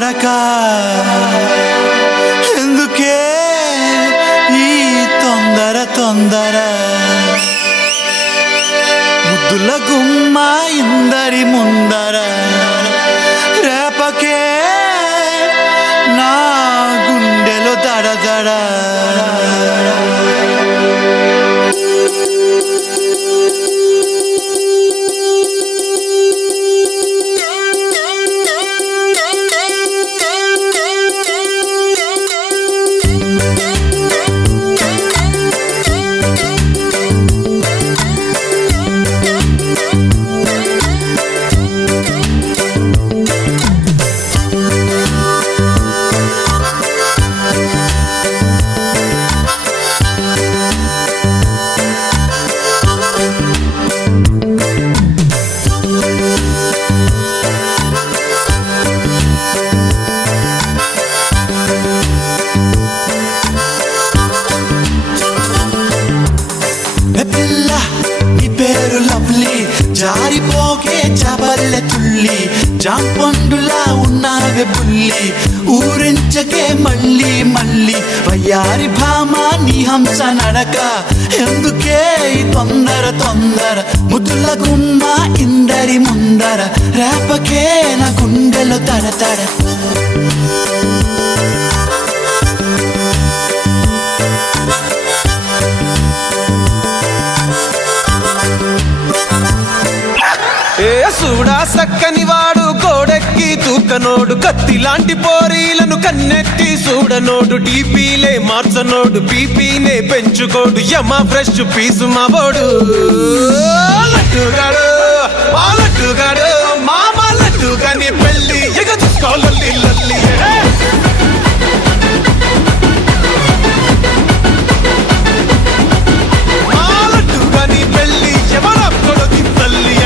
నడక ఎందుకే ఈ తొందర తొందర ముద్దుల గుమ్మ ఇందరి ముందర రేపకే నా గుండెలో దడదడ జారిపోకే చబల్లె తుల్లి జాంపండులా ఉన్నావే బుల్లి ఊరించకే మళ్ళీ మళ్ళీ వయ్యారి భామ నీ హంస నడక ఎందుకే ఈ తొందర తొందర ముద్దుల గుమ్మ ఇందరి ముందర రేపకే నా గుండెలో తడతడ సూడా సక్కని వాడు కోడెక్కి తూకనోడు కత్తి లాంటి పోరీలను కన్నెత్తి చూడనోడు డీపీలే మార్చనోడు బీపీనే పెంచుకోడు యమ ఫ్రెష్ పీసు మావోడు లట్టుగాడు లట్టుగాడు మామ లట్టుగాని పెళ్ళి ఎగ చూసుకోవాలి లల్లి లట్టుగాని పెళ్ళి ఎవరొక్కడు తిప్పల్లి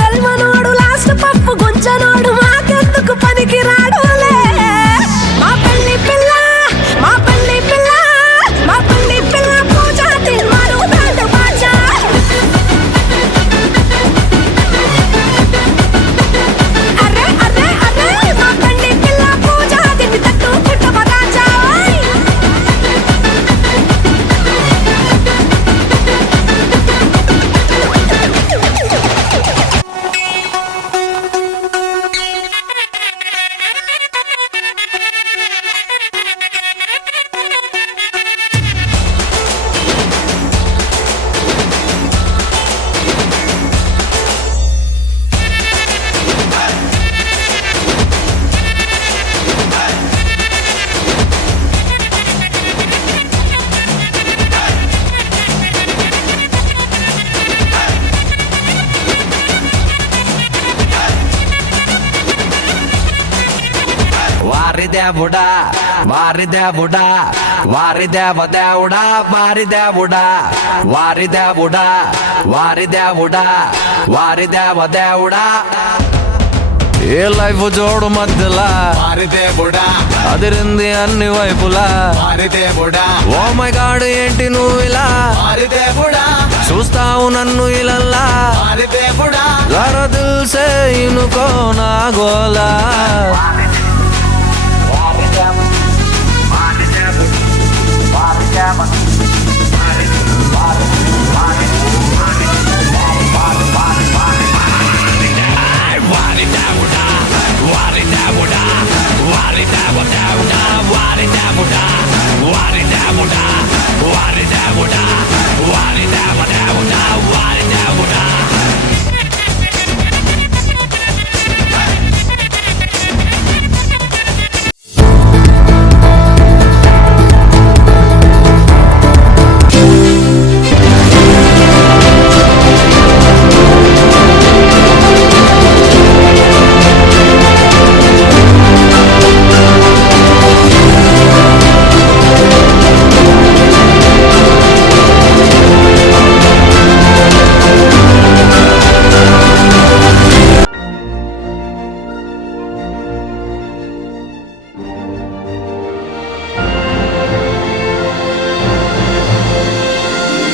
తెల్వనోడు లాస్ట్ పప్పు గుంచనోడు మాకెందుకు పనికి రాడులే మా పల్లి పిల్ల మా పల్లి పిల్ల మా పల్లి పిల్ల పూజ తిన్మారు బ్యాండ్ బాజా అరే అరే అరే మా పల్లి పిల్ల పూజ తిని తట్టు పుట్టబరాజా దేవుడా వారి దేవుడా వారి దేవదేవుడా వారి దేవుడా వారి దేవుడా వారి దేవుడా వారి దేవదేవుడా ఏ లైఫ్ జోడు మధ్యలా వారి దేవుడా అదిరింది అన్ని వైపులా వారి దేవుడా ఓ మై గాడ్ ఏంటి నువ్వు ఇలా వారి దేవుడా చూస్తావు నన్ను ఇలల్లా వారి దేవుడా జరా దిల్ సే ఇనుకో నా గోలా